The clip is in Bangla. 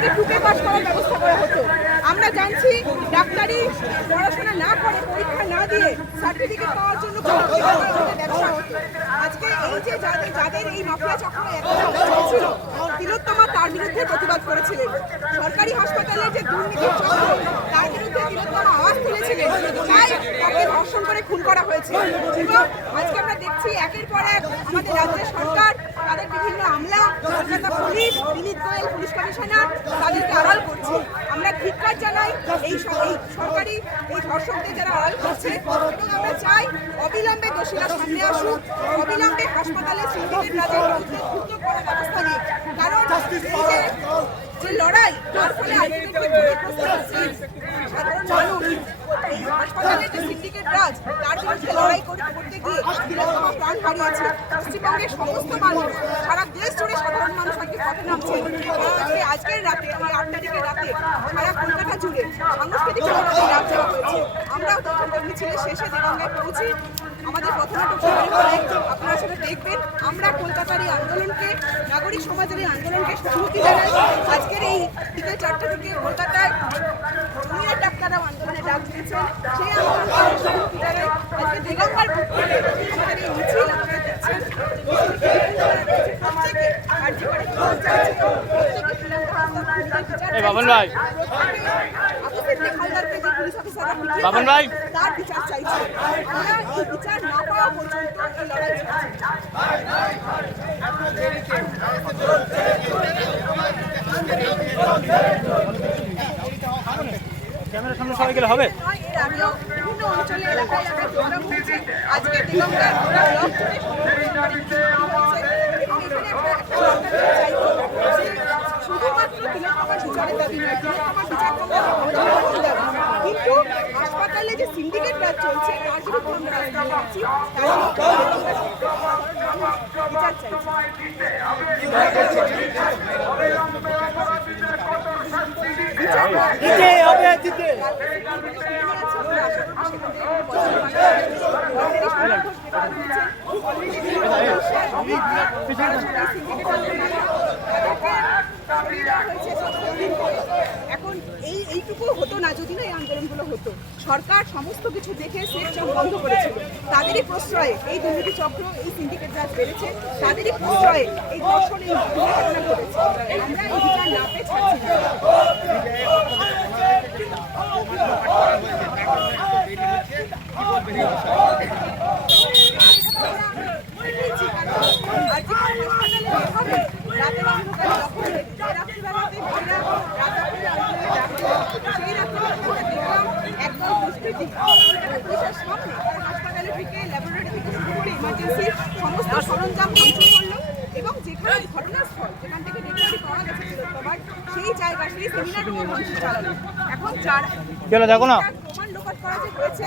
তাদেরকে টুকে পাস করার ব্যবস্থা করা হতো। আমরা জানছি ডাক্তারি পড়াশোনা না করে, পরীক্ষা না দিয়ে সার্টিফিকেট পাওয়ার জন্য ব্যবসা হতো। আজকে এই যে যাদের এই মাফিয়া চক্র চলছিল, তিলোত্তমা তার বিরুদ্ধে প্রতিবাদ করেছিলেন। সরকারি হাসপাতালে যে দুর্নীতির চক্র, তার বিরুদ্ধে তিলোত্তমা আওয়াজ তুলেছিলেন, তাই তাকে ধর্ষণ করে খুন করা হয়েছে। এবং আজকে আমরা দেখছি একের পর এক আমাদের রাজ্যের সরকার তাদের বিভিন্ন আমলা, কলকাতা পুলিশ, বিনীত গোয়েল পুলিশ কমিশনার তাদেরকে আড়াল করছে। আমরা ধিক্কার জানাই এই সরকারি এই ধর্ষকদের যারা আড়াল করছে, এবং আমরা চাই অবিলম্বে দোষীরা সামনে আসুক, অবিলম্বে হাসপাতালে সিন্ডিকেট রাজের বিরুদ্ধে দ্রুত করার ব্যবস্থা নিক। কারণ যে লড়াই, তার ফলে সাধারণ মানুষ এই হাসপাতালে যে সিন্ডিকেট রাজ, তার বিরুদ্ধে লড়াই করতে গিয়ে তিলোত্তমা প্রাণ হারিয়েছে। পশ্চিমবঙ্গের সমস্ত মানুষ, সারা দেশ জুড়ে সাধারণ মানুষ আজকে পথে নামছে। আজকের রাতে, 8 তারিখের রাতে সারা কলকাতা জুড়ে সাংস্কৃতিক রাত দেওয়া হয়েছে। আমরাও তখন মিছিলের শেষে দেগঙ্গায় পৌঁছি। আমাদের পথনাটক আপনারা সেটা দেখবেন। আমরা কলকাতার এই আন্দোলনকে, নাগরিক সমাজের এই আন্দোলনকে স্বীকৃতি জানাই। আজকের এই বিকেল 4টা থেকে কলকাতায় জমির ডাক্তাররাও আন্দোলনে ডাক দিয়েছেন, সেই আন্দোলনকে স্বীকৃতি জানাই। আজকে দেগঙ্গার বুক থেকে আমাদের এই মিছিল আপনারা দেখছেন, প্রত্যেকে কার্যকরী বাবন ভাই, বাবন ভাই তার বিচার চাইছে। আমরা এই বিচার না পাওয়া পর্যন্ত এই লড়াই ক্যামেরার সামনে সবাই গেলে হবে। এর আগেও বিভিন্ন অঞ্চলে এলাকায় প্রোগ্রাম হয়েছে। আজকে দিগঙ্গার গোটা ব্লক জুড়ে শুধুমাত্র তিলোত্তমার বিচারের দাবি নয়, তিলোত্তমার বিচার করলে কিন্তু হাসপাতালে যে সিন্ডিকেট রাজ চলছে তার বিরুদ্ধে আমরা রাস্তায় যাচ্ছি, বিচার চাইছি। এখন এইটুকু হতো না যদি না এই আন্দোলনগুলো হতো। সরকার সমস্ত কিছু দেখে সেকশন বন্ধ করেছিল। তাদেরই প্রশ্রয়ে এই দুর্নীতি চক্র, এই সিন্ডিকেট রাজ বেড়েছে, তাদেরই প্রশ্রয়ে এই ধর্ষণ, এই ঘটনা ঘটেছে। আমরা এই বিচার না পেয়ে ছাড়ছি না। হাসপাতালে থেকে ল্যাবরেটরি থেকে শুরু করে ইমার্জেন্সি সমস্ত সরঞ্জাম ধ্বংস করলো, এবং যেখানে ঘটনাস্থল, যেখান থেকে ডেলিভারি পাওয়া গেছে তিলোত্তমার, সেই জায়গা, সেই সেমিনার রুমে ধ্বংস চালালো। এখন প্রমাণ লোপাট করা যে হয়েছে